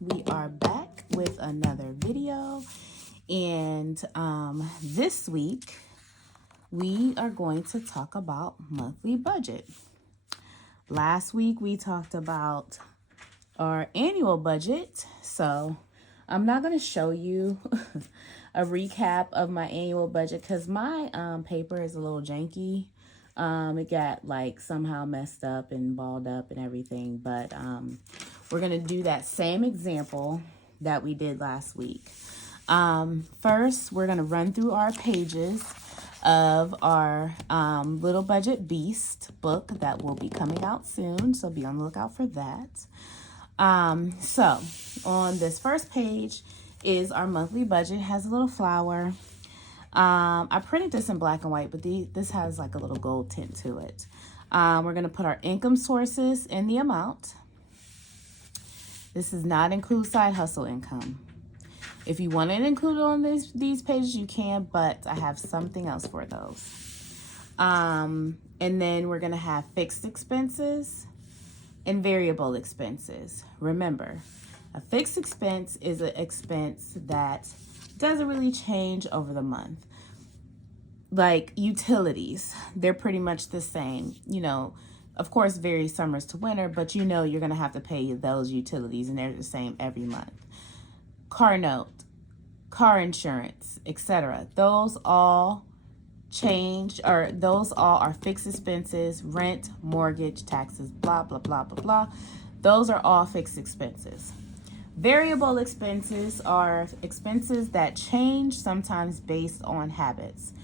we are back with another video, and this week we are going to talk about monthly budget. Last week we talked about our annual budget, so I'm not going to show you a recap of my annual budget because my paper is a little janky. It got like somehow messed up and balled up and everything, but we're going to do that same example that we did last week. First, we're going to run through our pages of our Little Budget Beast book that will be coming out soon, so be on the lookout for that. So on this first page is our monthly budget. It has a little flower. I printed this in black and white, but this has like a little gold tint to it. We're going to put our income sources in the amount. This does not include side hustle income. If you want to include it on these pages, you can, but I have something else for those. And then we're going to have fixed expenses and variable expenses. Remember, a fixed expense is an expense that doesn't really change over the month. Like utilities, they're pretty much the same. You know, of course, varies summers to winter, but you know you're going to have to pay those utilities, and they're the same every month. Car note, car insurance, etc. Those all change, or those all are fixed expenses. Rent, mortgage, taxes, blah, blah, blah, blah, blah. Those are all fixed expenses. Variable expenses are expenses that change, sometimes based on habits.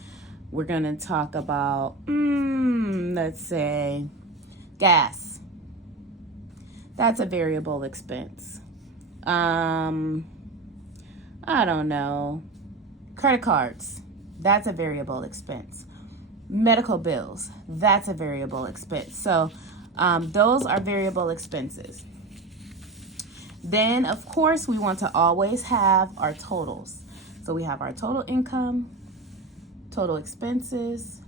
We're going to talk about, let's say, gas. That's a variable expense. I don't know. Credit cards. That's a variable expense. Medical bills. That's a variable expense. So those are variable expenses. Then, of course, we want to always have our totals. So we have our total income, total expenses,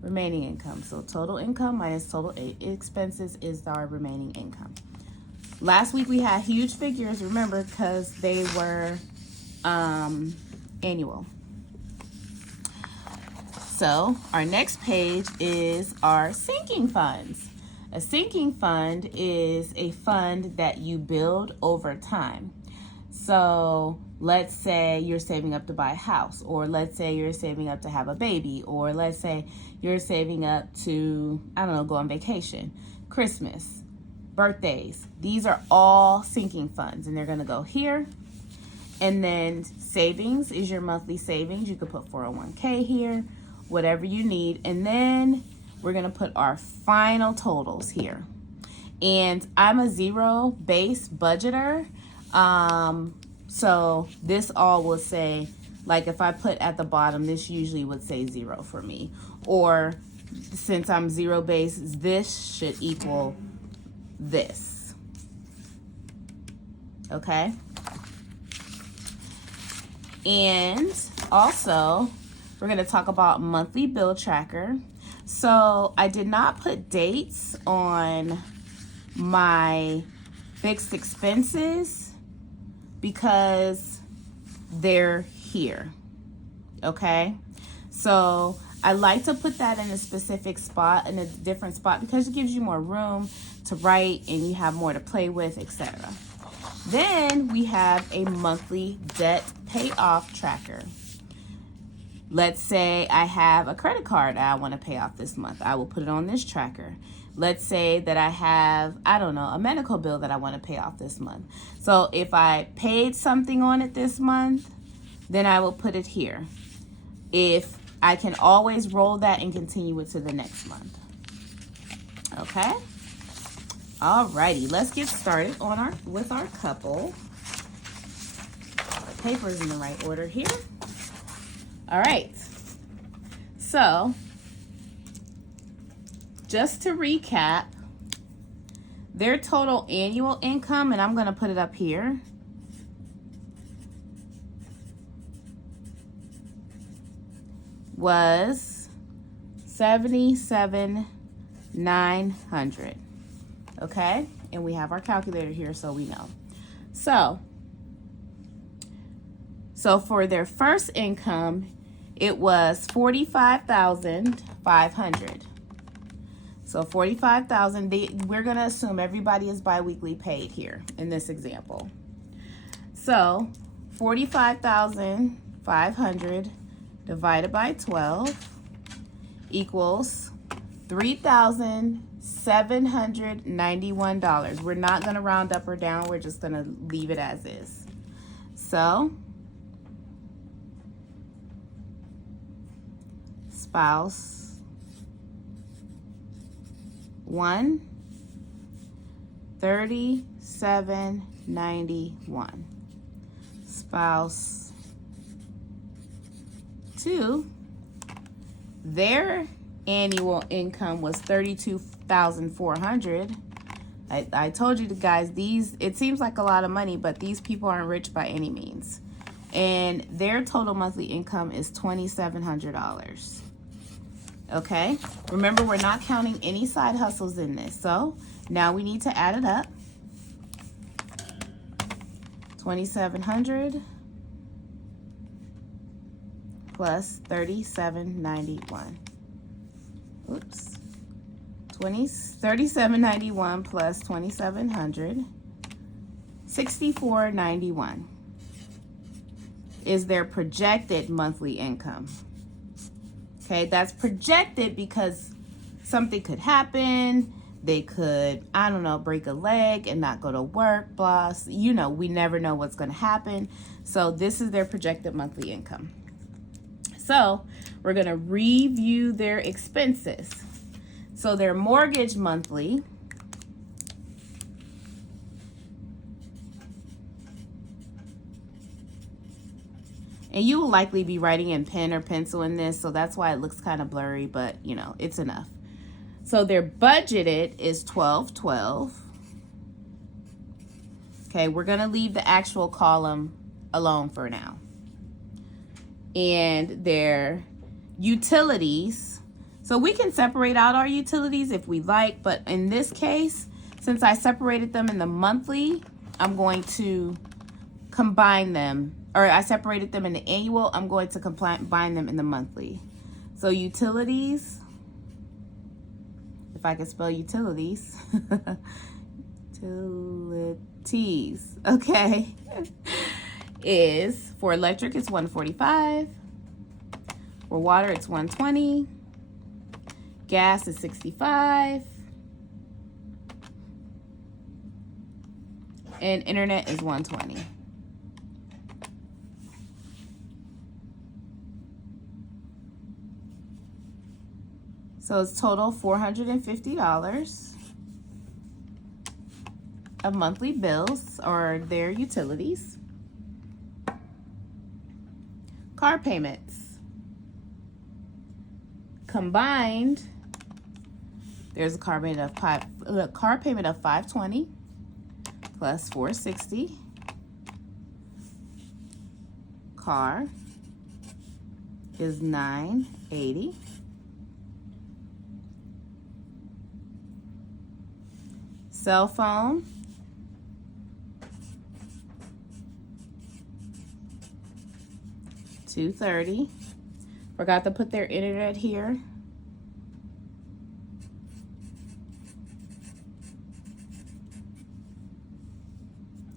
remaining income. So total income minus total expenses is our remaining income. Last week we had huge figures, remember, because they were annual. So our next page is our sinking funds. A sinking fund is a fund that you build over time. So let's say you're saving up to buy a house, or let's say you're saving up to have a baby, or let's say you're saving up to, I don't know, go on vacation, Christmas, birthdays. These are all sinking funds, and they're going to go here. And then savings is your monthly savings. You could put 401k here, whatever you need. And then we're going to put our final totals here. And I'm a zero-based budgeter. So this all will say, like if I put at the bottom, this usually would say 0 for me. Or since I'm zero-based, this should equal this. Okay? And also, we're going to talk about monthly bill tracker. So I did not put dates on my fixed expenses because they're here. Okay? So I like to put that in a specific spot, in a different spot, because it gives you more room to write and you have more to play with, etc. Then we have a monthly debt payoff tracker. Let's say I have a credit card I want to pay off this month. I will put it on this tracker. Let's say that I have, I don't know, a medical bill that I want to pay off this month. So if I paid something on it this month, then I will put it here. If I can always roll that and continue it to the next month. Okay? Alrighty, let's get started on with our couple. The paper's in the right order here. All right, so just to recap, their total annual income, and I'm going to put it up here, was $77,900. Okay, and we have our calculator here so we know. So for their first income, it was $45,500. So $45,000. We're gonna assume everybody is biweekly paid here in this example. So 45,500 divided by 12 equals $3,791. We're not gonna round up or down. We're just gonna leave it as is. So spouse 1, $37.91. Spouse 2, their annual income was $32,400. I told you guys, it seems like a lot of money, but these people aren't rich by any means. And their total monthly income is $2,700. Okay, remember, we're not counting any side hustles in this. So now we need to add it up. 2,700 plus 37.91. Oops. 37.91 plus 2,700, 64.91 is their projected monthly income. Okay, that's projected because something could happen. They could, I don't know, break a leg and not go to work, blah. You know, we never know what's going to happen. So this is their projected monthly income. So we're going to review their expenses. So their mortgage monthly and you will likely be writing in pen or pencil in this, so that's why it looks kind of blurry, but you know, it's enough. So their budgeted is $1,212. Okay, we're gonna leave the actual column alone for now. And their utilities, so we can separate out our utilities if we like, but in this case, since I separated them in the monthly, I'm going to combine them, or I separated them in the annual, I'm going to combine them in the monthly. So utilities, if I can spell utilities, utilities, okay, is for electric it's $145, for water it's $120, gas is $65, and internet is $120. So it's total $450 of monthly bills or their utilities. Car payments. Combined, there's a car payment of $520 plus $460. Car is $980. Cell phone, $230. Forgot to put their internet here.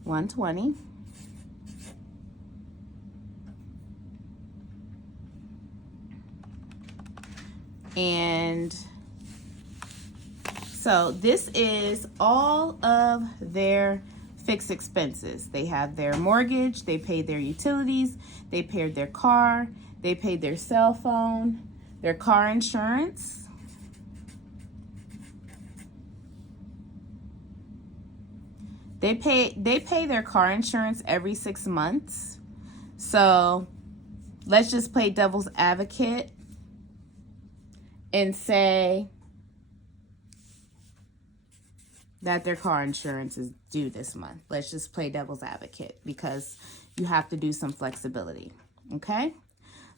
$120. And so this is all of their fixed expenses. They have their mortgage, they paid their utilities, they paid their car, they paid their cell phone, their car insurance. They pay their car insurance every 6 months. So let's just play devil's advocate and say that their car insurance is due this month. Let's just play devil's advocate because you have to do some flexibility, okay?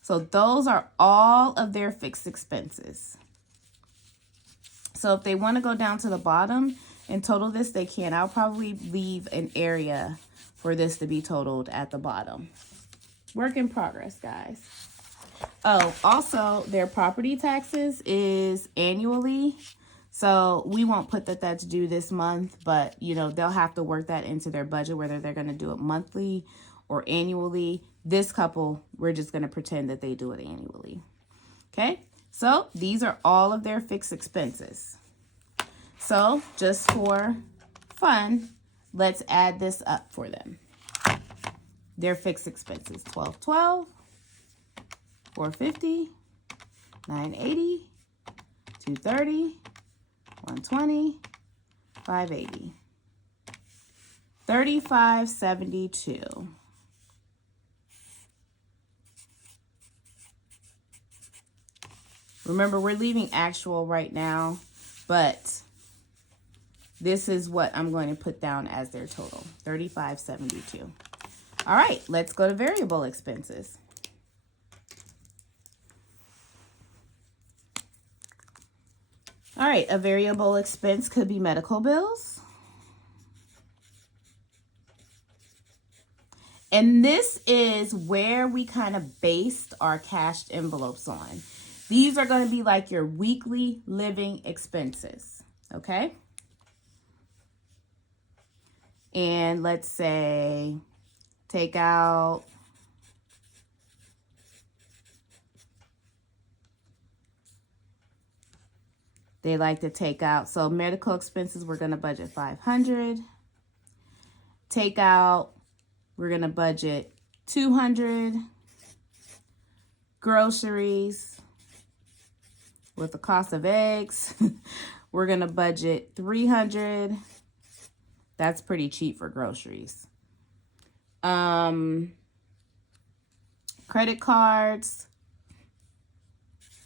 So those are all of their fixed expenses. So if they want to go down to the bottom and total this, they can. I'll probably leave an area for this to be totaled at the bottom. Work in progress, guys. Oh, also, their property taxes is annually. So we won't put that that's due this month, but, you know, they'll have to work that into their budget, whether they're going to do it monthly or annually. This couple, we're just going to pretend that they do it annually. Okay, so these are all of their fixed expenses. So just for fun, let's add this up for them. Their fixed expenses: $1,212, $450, $980, $230, $120, $580, $35.72. Remember, we're leaving actual right now, but this is what I'm going to put down as their total, $35.72. All right, let's go to variable expenses. All right, a variable expense could be medical bills. And this is where we kind of based our cashed envelopes on. These are going to be like your weekly living expenses, okay? And let's say take out they like to take out, so medical expenses, we're going to budget $500. Take out, we're going to budget $200. Groceries, with the cost of eggs, we're going to budget $300. That's pretty cheap for groceries. Credit cards,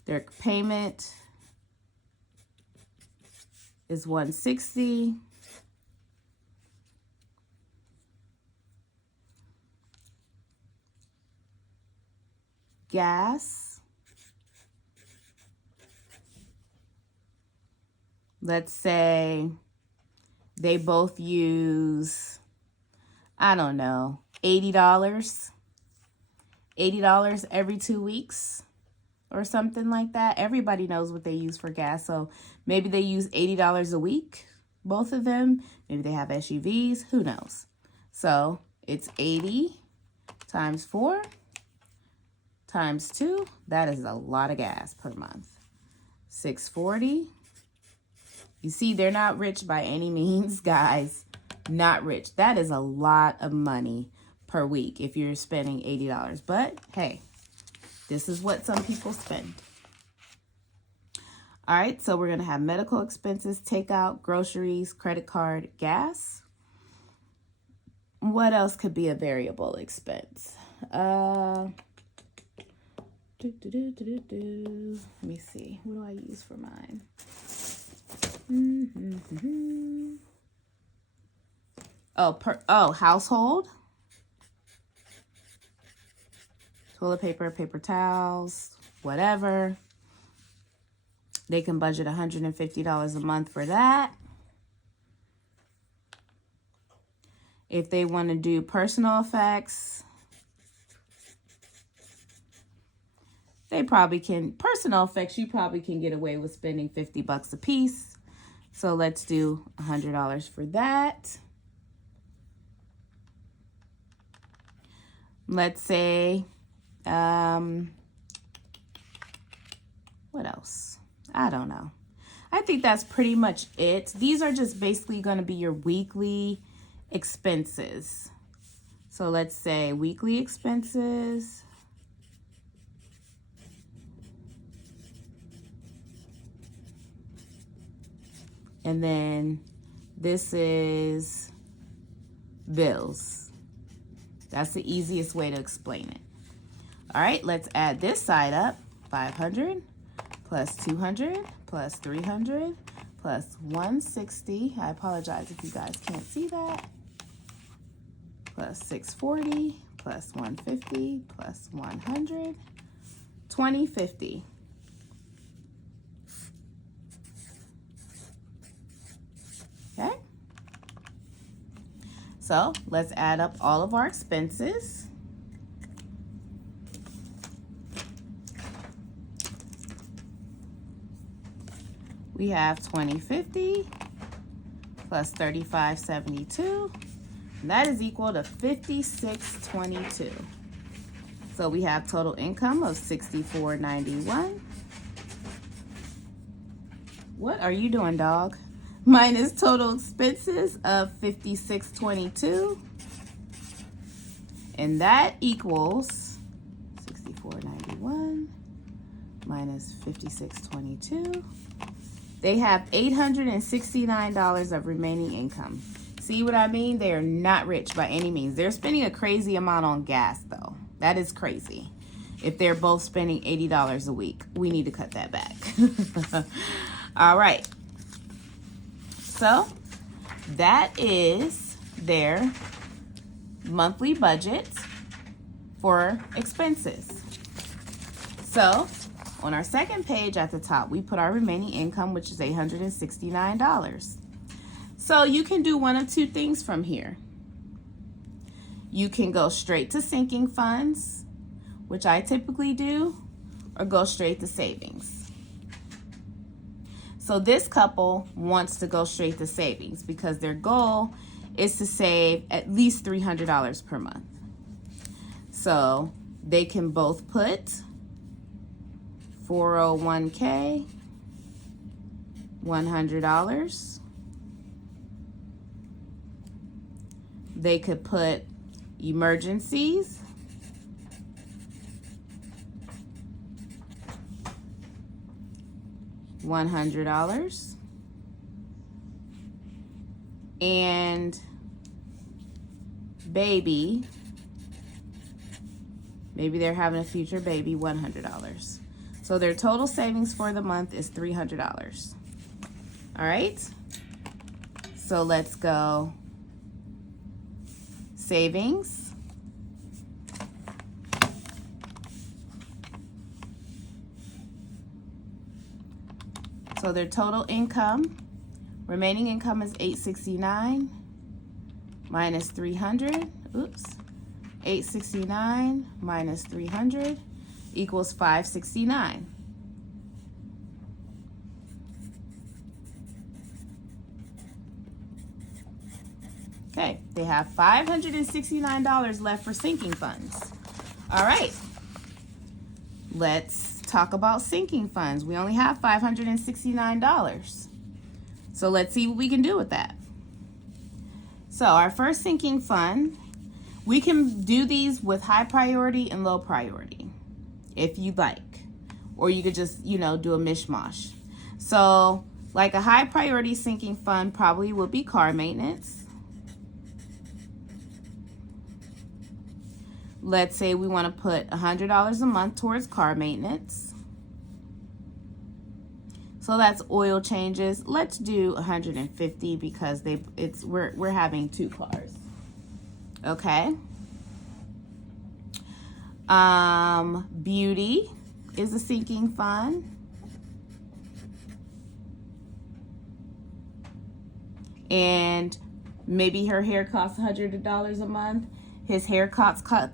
their payment is $160. Gas, let's say they both use, I don't know, $80 every 2 weeks or something like that. Everybody knows what they use for gas, so maybe they use $80 a week, both of them. Maybe they have SUVs, who knows? So it's 80 times 4 times 2. That is a lot of gas per month. $640. You see, they're not rich by any means, guys. Not rich. That is a lot of money per week if you're spending $80. But hey, this is what some people spend. All right, so we're going to have medical expenses, takeout, groceries, credit card, gas. What else could be a variable expense? Let me see. What do I use for mine? Household. Toilet paper, paper towels, whatever. They can budget $150 a month for that. If they want to do personal effects, they probably can. Personal effects, you probably can get away with spending $50 a piece. So let's do $100 for that. Let's say, what else? I don't know. I think that's pretty much it. These are just basically going to be your weekly expenses. So let's say weekly expenses. And then this is bills. That's the easiest way to explain it. All right, let's add this side up. 500 plus 200 plus 300 plus 160. I apologize if you guys can't see that. Plus 640 plus 150 plus 100. 2050. Okay. So let's add up all of our expenses. We have $20.50 plus $35.72. That is equal to $56.22. So we have total income of $64.91. What are you doing, dog? Minus total expenses of $56.22. And that equals $64.91 minus $56.22. They have $869 of remaining income. See what I mean? They are not rich by any means. They're spending a crazy amount on gas, though. That is crazy. If they're both spending $80 a week, we need to cut that back. All right. So that is their monthly budget for expenses. So on our second page at the top, we put our remaining income, which is $869. So you can do one of two things from here. You can go straight to sinking funds, which I typically do, or go straight to savings. So this couple wants to go straight to savings because their goal is to save at least $300 per month. So they can both put 401k, $100. They could put emergencies, $100. And baby, maybe they're having a future baby, $100. So their total savings for the month is $300. All right. So let's go savings. So their total income, remaining income is $869 minus 300. Oops. 869 minus 300 equals 569. Okay, they have $569 left for sinking funds. All right, let's talk about sinking funds. We only have $569. So let's see what we can do with that. So our first sinking fund, we can do these with high priority and low priority if you'd like, or you could just, do a mishmash. So like a high priority sinking fund probably would be car maintenance. Let's say we want to put $100 a month towards car maintenance. So that's oil changes. Let's do $150 because we're having 2 cars. Okay. Beauty is a sinking fund. And maybe her hair costs $100 a month. His hair cuts cost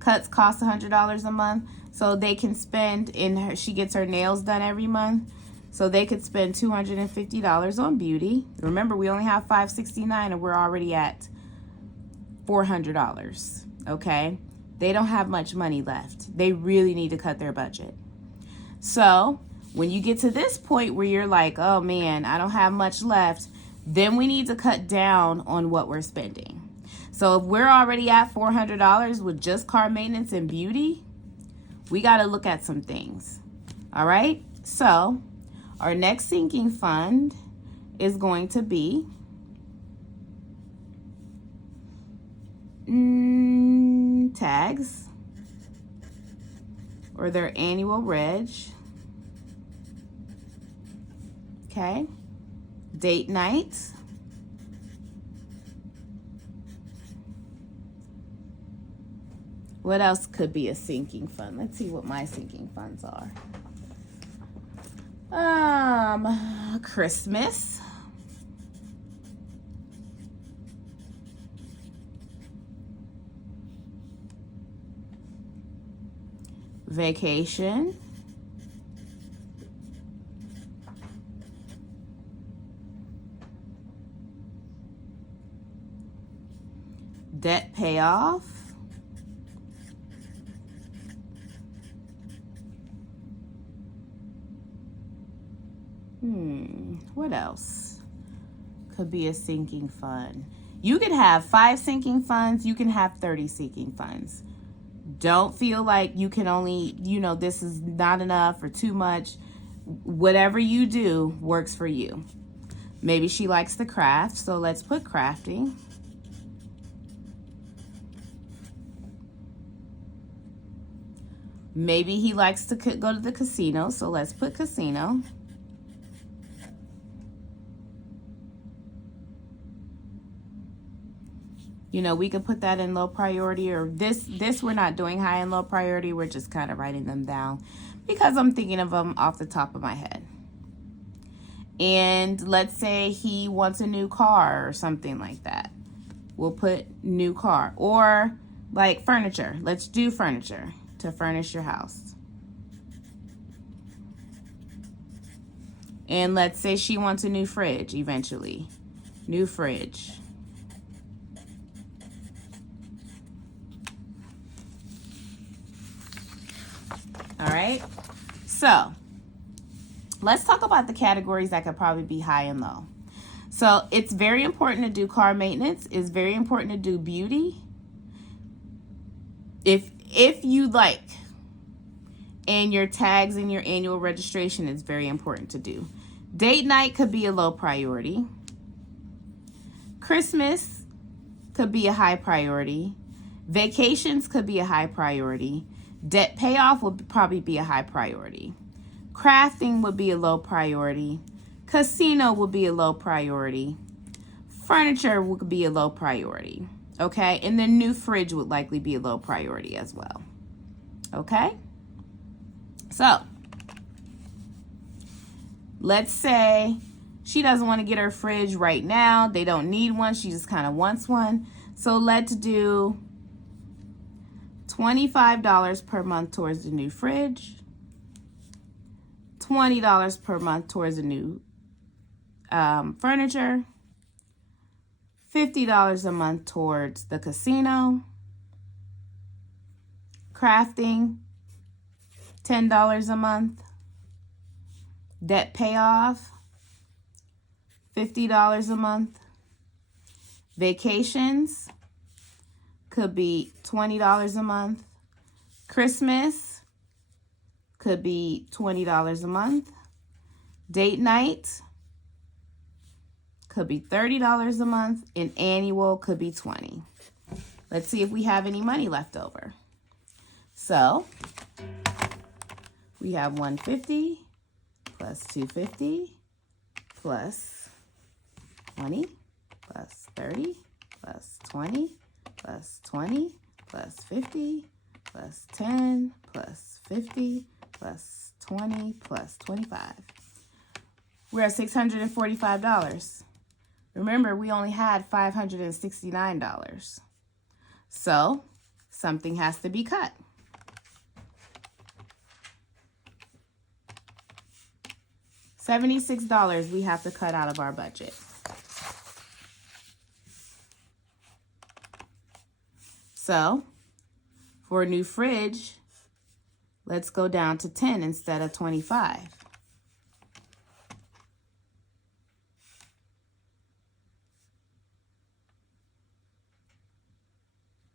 $100 a month. So they can spend she gets her nails done every month. So they could spend $250 on beauty. Remember, we only have $569 and we're already at $400. Okay. They don't have much money left. They really need to cut their budget. So when you get to this point where you're like, oh man, I don't have much left, then we need to cut down on what we're spending. So if we're already at $400 with just car maintenance and beauty, we got to look at some things. All right. So our next sinking fund is going to be tags, or their annual reg. Okay. Date night. What else could be a sinking fund? Let's see what my sinking funds are. Christmas. vacation, debt payoff, what else could be a sinking fund? You could have 5 sinking funds. You can have 30 sinking funds. Don't feel like you can only, this is not enough or too much. Whatever you do works for you. Maybe she likes to craft, so let's put crafting. Maybe he likes to go to the casino, so let's put casino. We could put that in low priority, or this we're not doing high and low priority. We're just kind of writing them down because I'm thinking of them off the top of my head. And let's say he wants a new car or something like that. We'll put new car. Or like furniture. Let's do furniture to furnish your house. And let's say she wants a new fridge eventually. New fridge. All right, so let's talk about the categories that could probably be high and low. So it's very important to do car maintenance. It's very important to do beauty. If you like, and your tags and your annual registration is very important to do. Date night could be a low priority. Christmas could be a high priority. Vacations could be a high priority. Debt payoff would probably be a high priority. Crafting would be a low priority. Casino would be a low priority. Furniture would be a low priority. Okay? And the new fridge would likely be a low priority as well. Okay? So, let's say she doesn't want to get her fridge right now. They don't need one. She just kind of wants one. So let's do $25 per month towards the new fridge, $20 per month towards the new furniture, $50 a month towards the casino, crafting, $10 a month, debt payoff, $50 a month, vacations, could be $20 a month. Christmas could be $20 a month. Date night could be $30 a month. And annual could be $20. Let's see if we have any money left over. So we have $150 plus $250 plus 20 plus 30 plus 20 plus 20 plus 50 plus 10 plus 50 plus 20 plus 25. We're at $645. Remember, we only had $569. So something has to be cut. $76 we have to cut out of our budget. So, for a new fridge, let's go down to 10 instead of 25.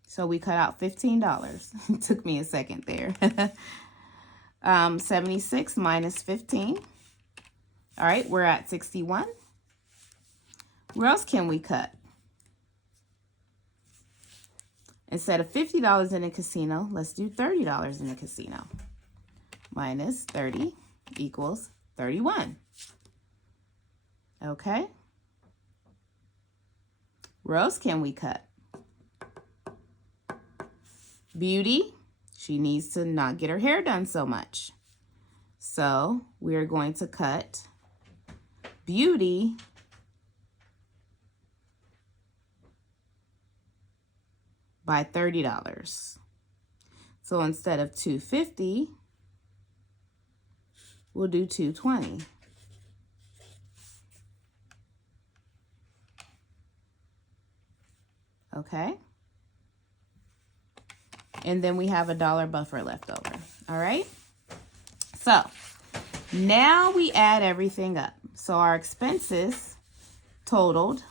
So we cut out $15. It took me a second there. 76 minus 15. All right, we're at 61. Where else can we cut? Instead of $50 in a casino, let's do $30 in a casino. Minus 30 equals 31. Okay. Where else can we cut? Beauty. She needs to not get her hair done so much. So we're going to cut beauty by $30. So instead of $250, we'll do $220. Okay. And then we have a $1 buffer left over. All right. So now we add everything up. So our expenses totaled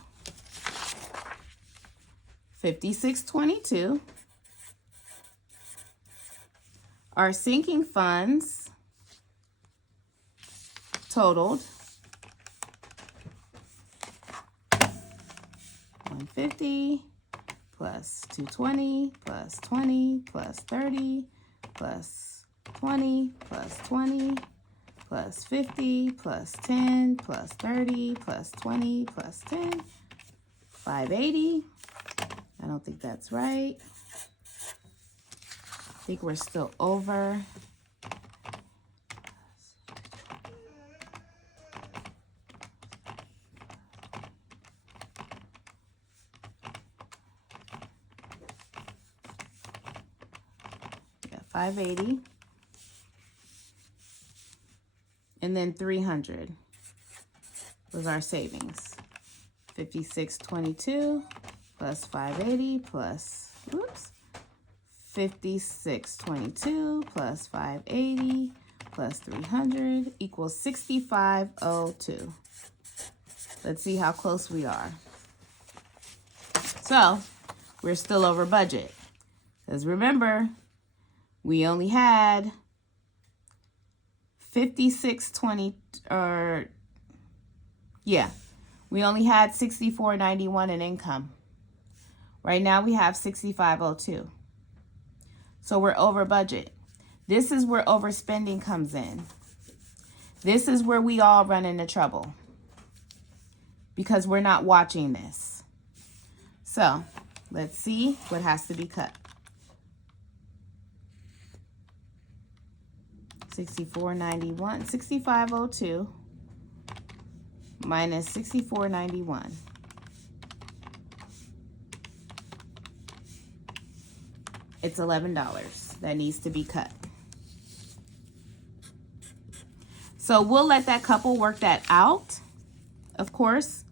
$56.22. Our sinking funds totaled $150 plus $220 plus $20 plus $30 plus $20 plus $20 plus $50 plus $10 plus $30 plus $20 plus $10, $580. I don't think that's right. I think we're still over. Yeah, 580. And then 300 was our savings. 56.22 plus 580 plus, oops, 56.22 plus 580 plus 300 equals 65.02. Let's see how close we are. So we're still over budget. Because remember, we only had 56.20, we only had 64.91 in income. Right now we have 65.02. So we're over budget. This is where overspending comes in. This is where we all run into trouble because we're not watching this. So let's see what has to be cut. 64.91, 65.02 minus 64.91. It's $11 that needs to be cut. So we'll let that couple work that out, of course.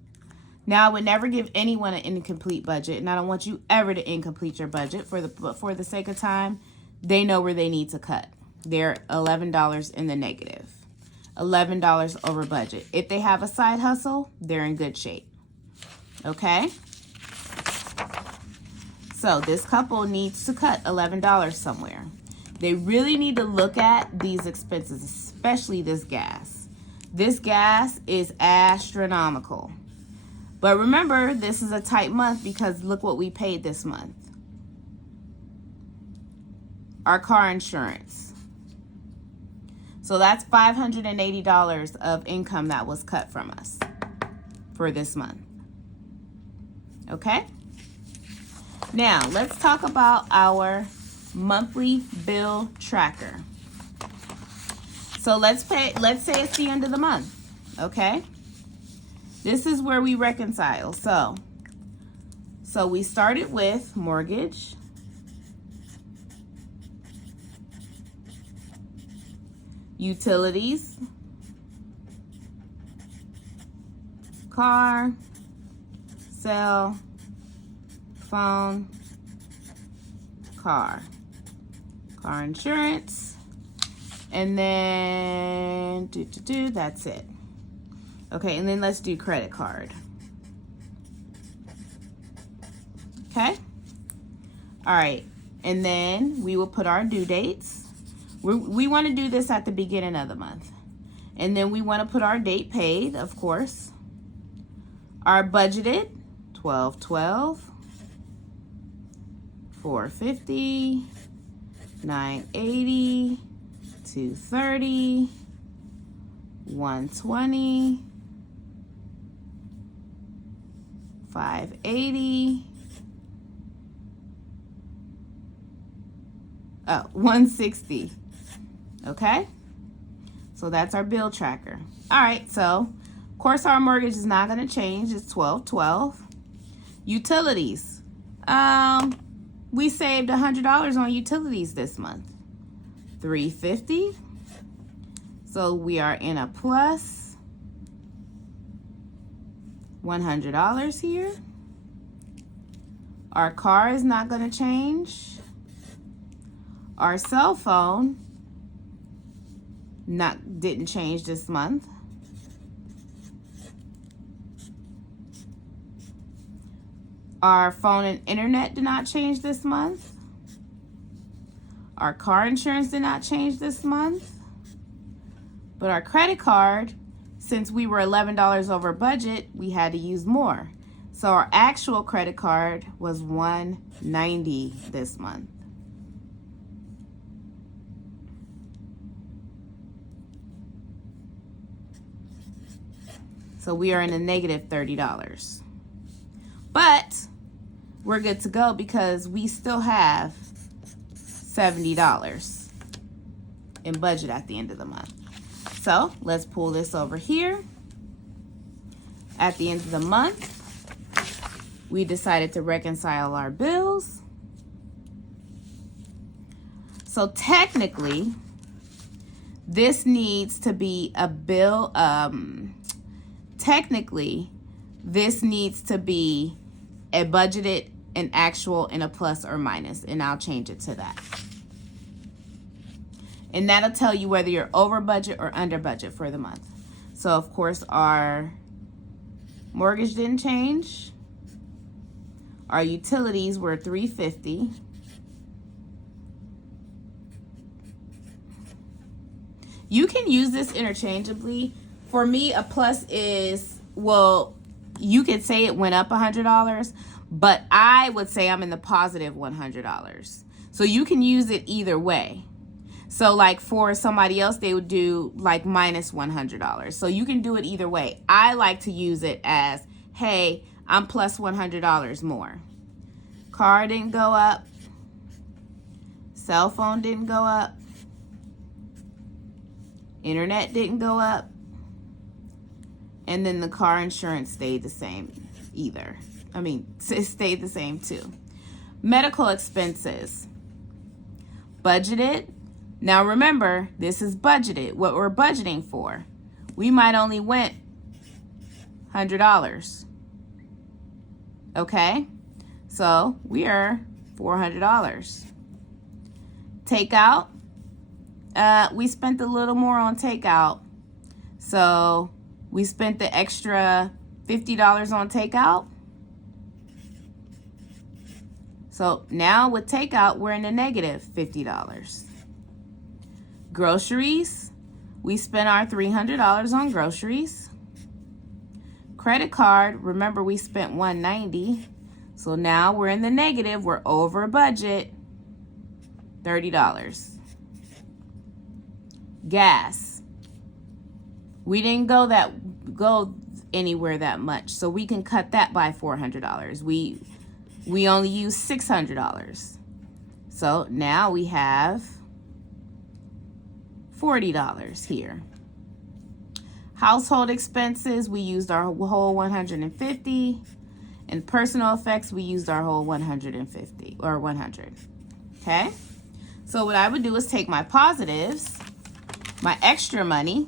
Now, I would never give anyone an incomplete budget, and I don't want you ever to incomplete your budget. But for the sake of time, they know where they need to cut. They're $11 in the negative. $11 over budget. If they have a side hustle, they're in good shape. Okay? So this couple needs to cut $11 somewhere. They really need to look at these expenses, especially this gas. This gas is astronomical. But remember, this is a tight month because look what we paid this month. Our car insurance. So that's $580 of income that was cut from us for this month. Okay? Now, let's talk about our monthly bill tracker. So let's say it's the end of the month, okay? This is where we reconcile. So we started with mortgage, utilities, car, cell, phone, car insurance, and then that's it. Okay, and then let's do credit card. Okay? All right, and then we will put our due dates. We want to do this at the beginning of the month. And then we want to put our date paid, of course. Our budgeted, 12/12, 450, 980, 230, 120, 580, 160. Okay? So that's our bill tracker. All right, so of course our mortgage is not going to change. It's 12/12. Utilities. we saved $100 on utilities this month. $350. So we are in a plus $100 here. Our car is not going to change. Our cell phone didn't change this month. Our phone and internet did not change this month. Our car insurance did not change this month. But our credit card, since we were $11 over budget, we had to use more. So our actual credit card was $190 this month. So we are in a negative $30. But we're good to go because we still have $70 in budget at the end of the month. So let's pull this over here. At the end of the month, we decided to reconcile our bills. So technically, this needs to be a bill. Technically, this needs to be a budgeted, an actual, and a plus or minus, and I'll change it to that. And that'll tell you whether you're over budget or under budget for the month. So of course our mortgage didn't change. Our utilities were $350. You can use this interchangeably. For me, a plus is, well, you could say it went up $100, but I would say I'm in the positive $100. So you can use it either way. So like for somebody else, they would do like minus $100. So you can do it either way. I like to use it as, hey, I'm plus $100 more. Car didn't go up. Cell phone didn't go up. Internet didn't go up. And then the car insurance stayed the same either. It stayed the same too. Medical expenses. Budgeted. Now remember, this is budgeted, what we're budgeting for. We might only went $100. Okay? So we are $400. Takeout. We spent a little more on takeout. So we spent the extra $50 on takeout. So now with takeout, we're in the negative $50. Groceries, we spent our $300 on groceries. Credit card, remember we spent $190. So now we're in the negative, we're over budget, $30. Gas, we didn't go anywhere that much, so we can cut that by $400. We only used $600. So now we have $40 here. Household expenses, we used our whole $150. And personal effects, we used our whole $150 or $100. Okay? So what I would do is take my positives, my extra money,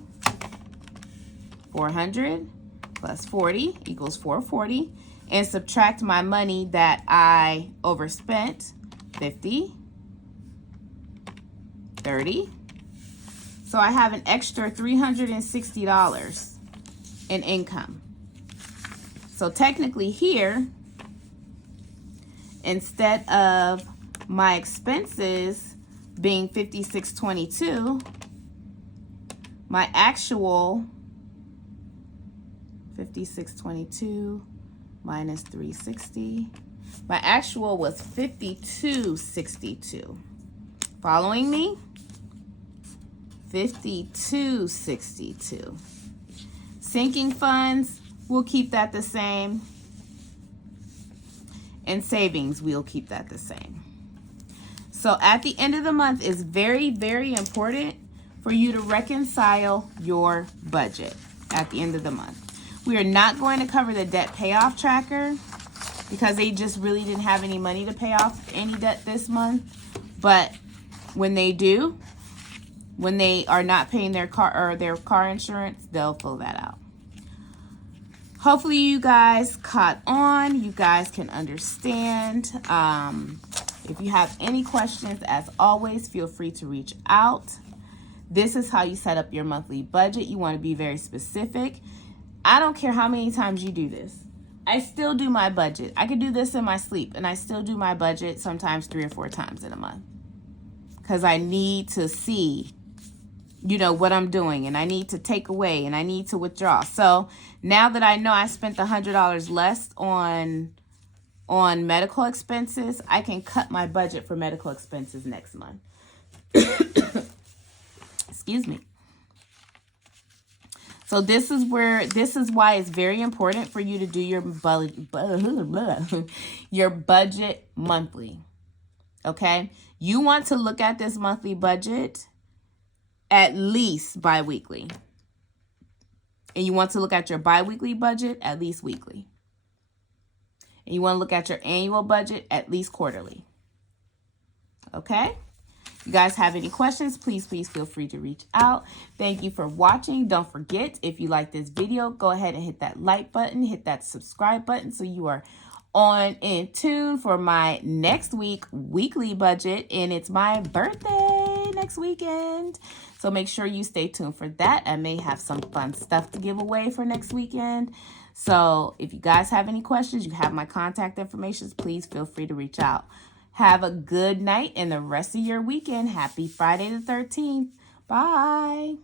400 plus 40 equals 440, and subtract my money that I overspent, 50, 30. So I have an extra $360 in income. So technically here, instead of my expenses being $56.22, my actual $56.22 minus $360, my actual was $52.62. Following me? $52.62. Sinking funds, we'll keep that the same. And savings, we'll keep that the same. So at the end of the month, it's very, very important for you to reconcile your budget at the end of the month. We are not going to cover the debt payoff tracker because they just really didn't have any money to pay off any debt this month. But when they do, when they are not paying their car insurance, they'll fill that out. Hopefully you guys caught on. You guys can understand. If you have any questions, as always, feel free to reach out. This is how you set up your monthly budget. You want to be very specific. I don't care how many times you do this. I still do my budget. I could do this in my sleep, and I still do my budget sometimes 3 or 4 times in a month, because I need to see, what I'm doing, and I need to take away, and I need to withdraw. So now that I know I spent $100 less on medical expenses, I can cut my budget for medical expenses next month. Excuse me. So this is why it's very important for you to do your budget monthly. Okay? You want to look at this monthly budget at least bi-weekly. And you want to look at your bi-weekly budget at least weekly. And you want to look at your annual budget at least quarterly. Okay? You guys have any questions, please feel free to reach out. Thank you for watching. Don't forget, if you like this video, go ahead and hit that like button, hit that subscribe button so you are on in tune for my next weekly budget, and it's my birthday next weekend. So make sure you stay tuned for that. I may have some fun stuff to give away for next weekend. So if you guys have any questions, you have my contact information. Please feel free to reach out. Have a good night and the rest of your weekend. Happy Friday the 13th. Bye.